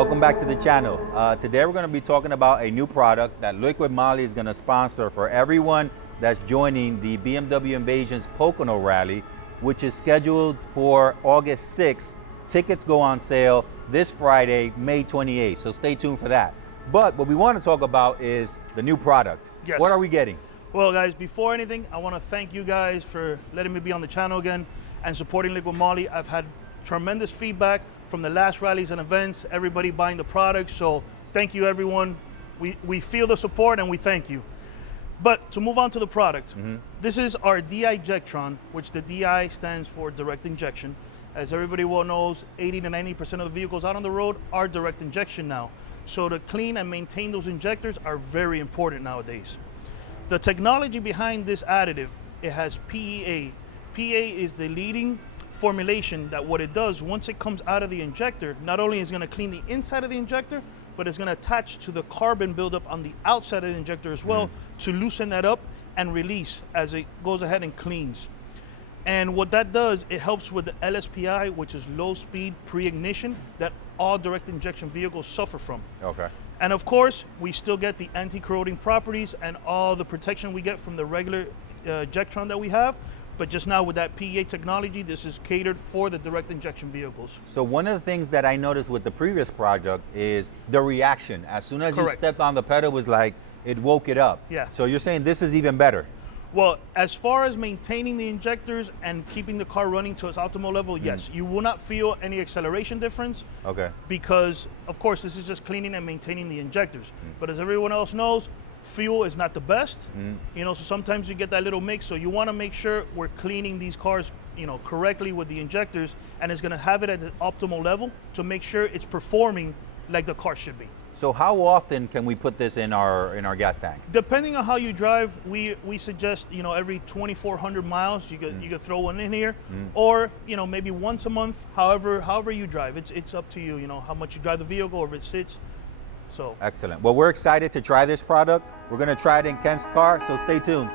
welcome back to the channel. Today we're going to be talking about a new product that Liquid Moly is going to sponsor for everyone that's joining the BMW Invasion's Poconos Rally, which is scheduled for August 6th. Tickets go on sale this Friday, May 28th, so stay tuned for that. But what we want to talk about is the new product. Yes. What are we getting? Well, guys, before anything, I want to thank you guys for letting me be on the channel again and supporting Liquid Moly. I've had tremendous feedback from the last rallies and events, everybody buying the product, so thank you, everyone. We feel the support and we thank you. But to move on to the product, this is our DI Jectron, which the DI stands for direct injection. As everybody well knows, 80 to 90% of the vehicles out on the road are direct injection now. So to clean and maintain those injectors are very important nowadays. The technology behind this additive, it has PEA. PEA is the leading formulation that what it does, once it comes out of the injector, not only is it going to clean the inside of the injector, but it's going to attach to the carbon buildup on the outside of the injector as well to loosen that up and release as it goes ahead and cleans. And what that does, it helps with the LSPI, which is low speed pre-ignition that all direct injection vehicles suffer from. Okay. And of course, we still get the anti-corroding properties and all the protection we get from the regular Jectron that we have. But just now with that PEA technology, this is catered for the direct injection vehicles. So one of the things that I noticed with the previous project is the reaction. As soon as you stepped on the pedal, it was like it woke it up. Yeah. So you're saying this is even better? Well, as far as maintaining the injectors and keeping the car running to its optimal level, yes, you will not feel any acceleration difference. Okay. Because, of course, this is just cleaning and maintaining the injectors. But as everyone else knows, fuel is not the best. You know, so sometimes you get that little mix. So you want to make sure we're cleaning these cars, you know, correctly with the injectors, and it's going to have it at the optimal level to make sure it's performing like the car should be. So how often can we put this in our gas tank? Depending on how you drive, we suggest, you know, every 2,400 miles you could throw one in here, or you know, maybe once a month. However you drive, it's up to you. You know how much you drive the vehicle or if it sits. So excellent. Well, we're excited to try this product. We're going to try it in Kent's car, so stay tuned.